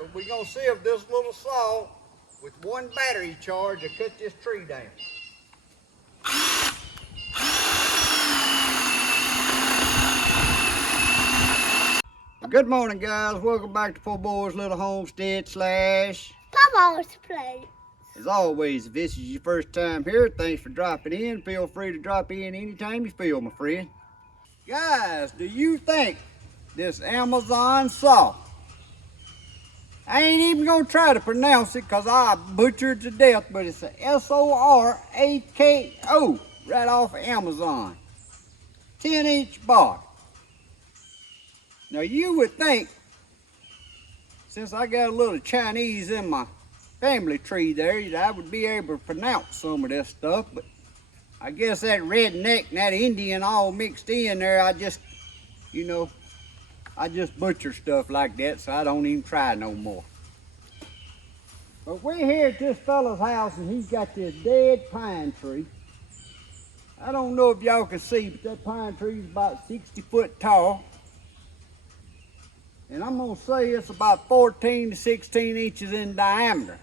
but we're gonna see if this little saw with one battery charge will cut this tree down. Good morning, guys. Welcome back to Poorboys Little Homestead / Papaw's place. As always, if this is your first time here, thanks for dropping in. Feel free to drop in anytime you feel, my friend. Guys, do you think this Amazon saw, I ain't even gonna try to pronounce it because I butchered to death, but it's a SORAKO right off of Amazon. 10-inch bar. Now you would think, since I got a little Chinese in my family tree there, that I would be able to pronounce some of this stuff, but I guess that redneck and that Indian all mixed in there, I just butcher stuff like that, so I don't even try no more. But we're here at this fella's house and he's got this dead pine tree. I don't know if y'all can see, but that pine tree is about 60 foot tall. And I'm gonna say it's about 14 to 16 inches in diameter.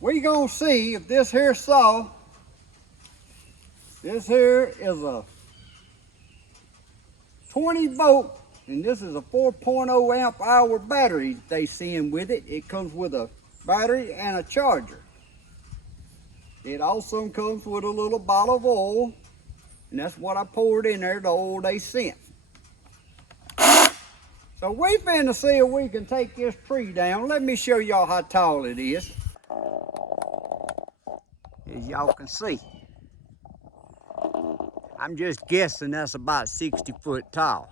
We're gonna see if this here saw, this here is a 20 volt, and this is a 4.0 amp hour battery that they send with it. It comes with a battery and a charger. It also comes with a little bottle of oil, and that's what I poured in there, the oil they sent. So we finna see if we can take this tree down. Let me show y'all how tall it is. As y'all can see, I'm just guessing that's about 60 foot tall.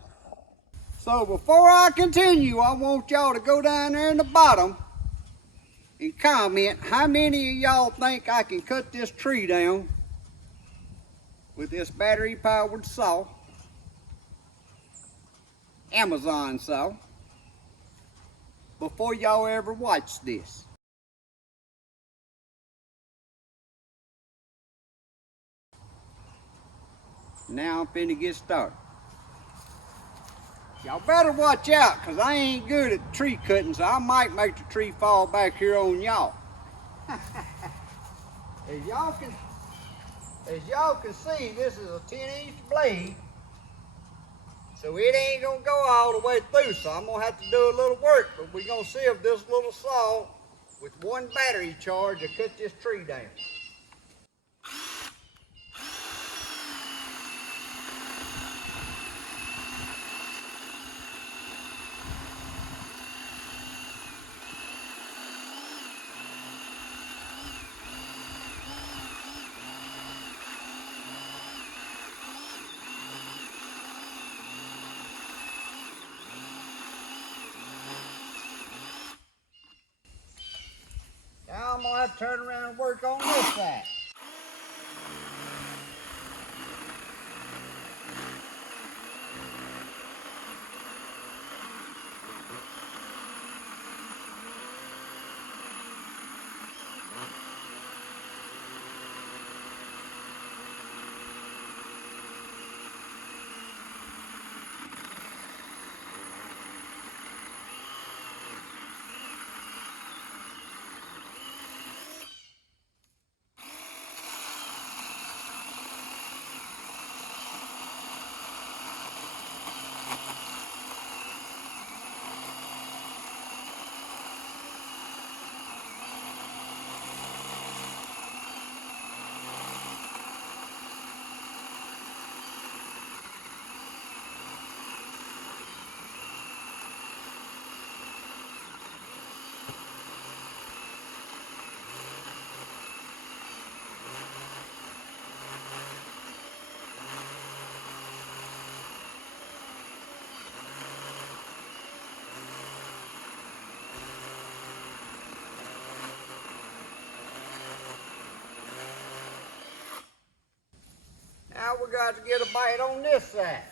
So before I continue, I want y'all to go down there in the bottom and comment how many of y'all think I can cut this tree down with this battery powered saw. Amazon saw, before y'all ever watch this. Now I'm finna get started. Y'all better watch out, cause I ain't good at tree cutting, so I might make the tree fall back here on y'all. As y'all can see, this is a 10-inch blade. So it ain't gonna go all the way through, so I'm gonna have to do a little work, but we're gonna see if this little saw with one battery charge will cut this tree down. Now I'm gonna have to turn around and work on this side. Now we got to get a bite on this side.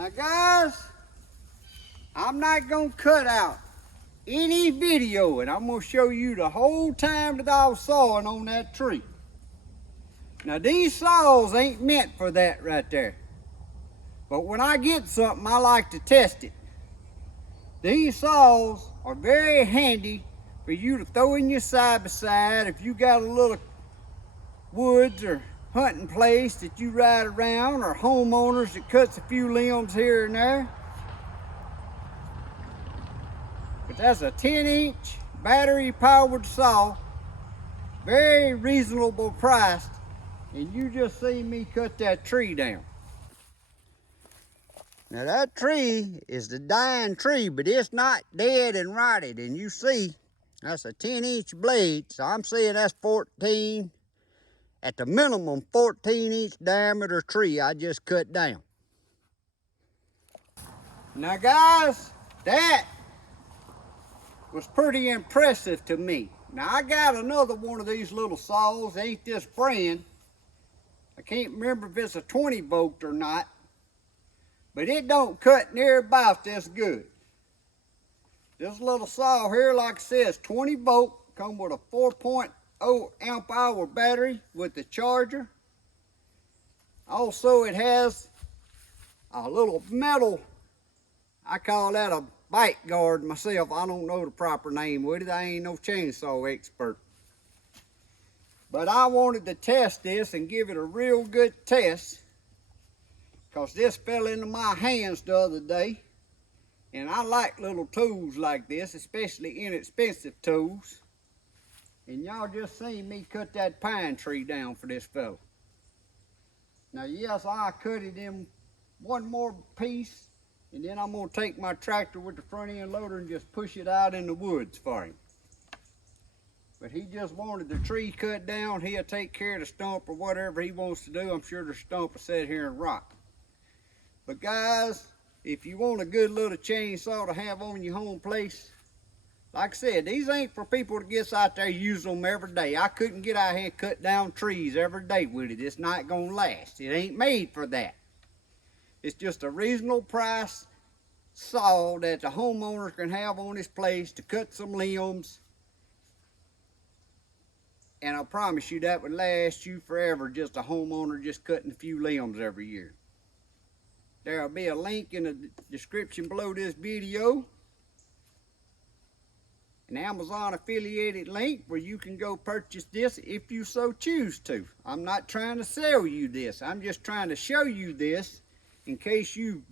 Now guys, I'm not gonna cut out any video, and I'm gonna show you the whole time that I was sawing on that tree. Now these saws ain't meant for that right there. But when I get something, I like to test it. These saws are very handy for you to throw in your side by side if you got a little woods or hunting place that you ride around, or homeowners that cuts a few limbs here and there. But that's a 10-inch battery powered saw, very reasonable priced, and you just seen me cut that tree down. Now that tree is the dying tree, but it's not dead and rotted, and you see that's a 10-inch blade, so I'm saying that's 14, at the minimum 14-inch diameter tree I just cut down. Now guys, that was pretty impressive to me. Now I got another one of these little saws, ain't this brand. I can't remember if it's a 20 volt or not, but it don't cut near about this good. This little saw here, like I said, is 20 volt, come with a 4.0 amp hour battery with the charger. Also it has a little metal, I call that a bite guard myself. I don't know the proper name with it. I ain't no chainsaw expert. But I wanted to test this and give it a real good test, because this fell into my hands the other day. And I like little tools like this, especially inexpensive tools. And y'all just seen me cut that pine tree down for this fella. Now yes, I cut it in one more piece, and then I'm gonna take my tractor with the front end loader and just push it out in the woods for him. But he just wanted the tree cut down. He'll take care of the stump or whatever he wants to do. I'm sure the stump will sit here and rot. But guys, if you want a good little chainsaw to have on your home place, like I said, these ain't for people that gets out there and use them every day. I couldn't get out here and cut down trees every day with it. It's not gonna last. It ain't made for that. It's just a reasonable price saw that the homeowner can have on his place to cut some limbs. And I promise you that would last you forever, just a homeowner just cutting a few limbs every year. There'll be a link in the description below this video, an Amazon affiliated link where you can go purchase this if you so choose to. I'm not trying to sell you this. I'm just trying to show you this in case you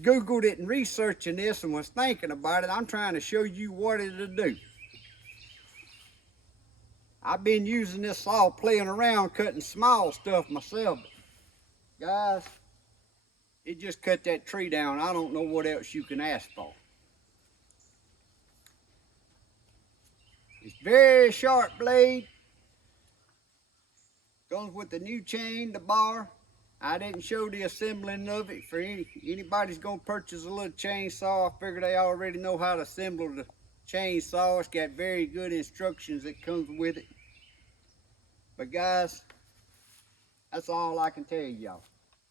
Googled it and researching this and was thinking about it. I'm trying to show you what it'll do. I've been using this saw playing around cutting small stuff myself. Guys, it just cut that tree down. I don't know what else you can ask for. It's very sharp blade. Comes with the new chain, the bar. I didn't show the assembling of it for anybody's gonna purchase a little chainsaw. I figure they already know how to assemble the chainsaw. It's got very good instructions that comes with it. But guys, that's all I can tell y'all.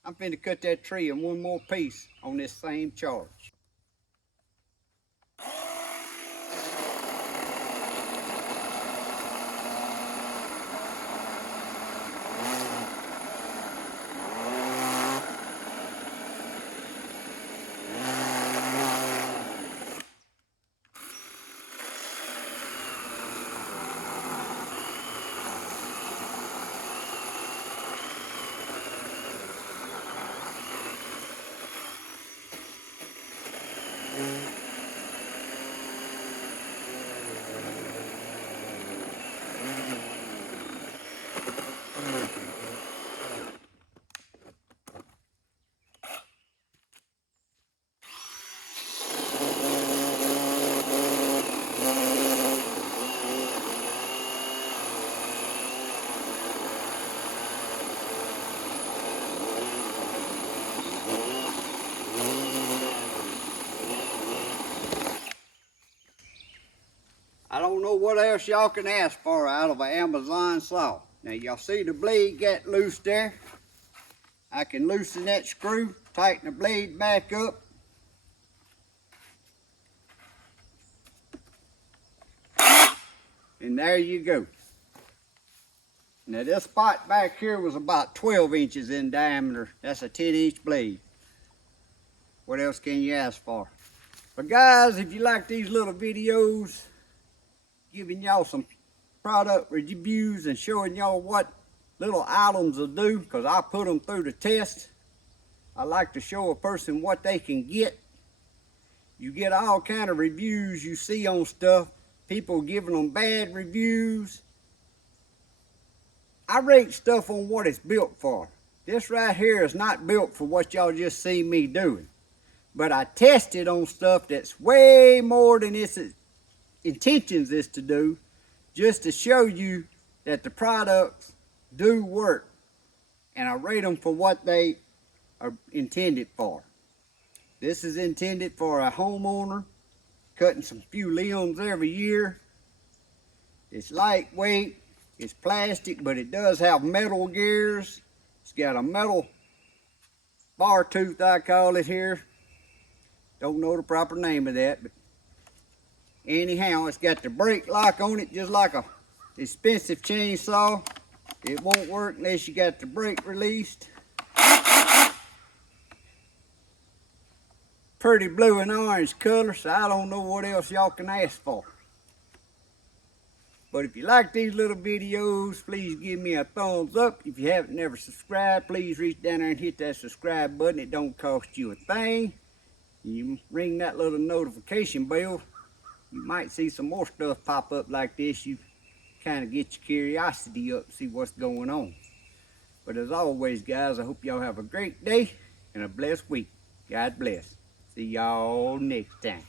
I'm finna cut that tree in one more piece on this same charge. I don't know what else y'all can ask for out of an Amazon saw. Now y'all see the blade got loose there. I can loosen that screw, tighten the blade back up. And there you go. Now this spot back here was about 12 inches in diameter. That's a 10-inch blade. What else can you ask for? But guys, if you like these little videos, giving y'all some product reviews and showing y'all what little items will do, because I put them through the test. I like to show a person what they can get. You get all kind of reviews you see on stuff. People giving them bad reviews. I rate stuff on what it's built for. This right here is not built for what y'all just see me doing. But I tested on stuff that's way more than its intentions is to do, just to show you that the products do work. And I rate them for what they are intended for. This is intended for a homeowner cutting some few limbs every year. It's lightweight, it's plastic, but it does have metal gears. It's got a metal bar tooth, I call it here. Don't know the proper name of that, but anyhow, it's got the brake lock on it, just like a expensive chainsaw. It won't work unless you got the brake released. Pretty blue and orange color, so I don't know what else y'all can ask for. But if you like these little videos, please give me a thumbs up. If you haven't never subscribed, please reach down there and hit that subscribe button. It don't cost you a thing. You ring that little notification bell, you might see some more stuff pop up like this. You kind of get your curiosity up, see what's going on. But as always, guys, I hope y'all have a great day and a blessed week. God bless. See y'all next time.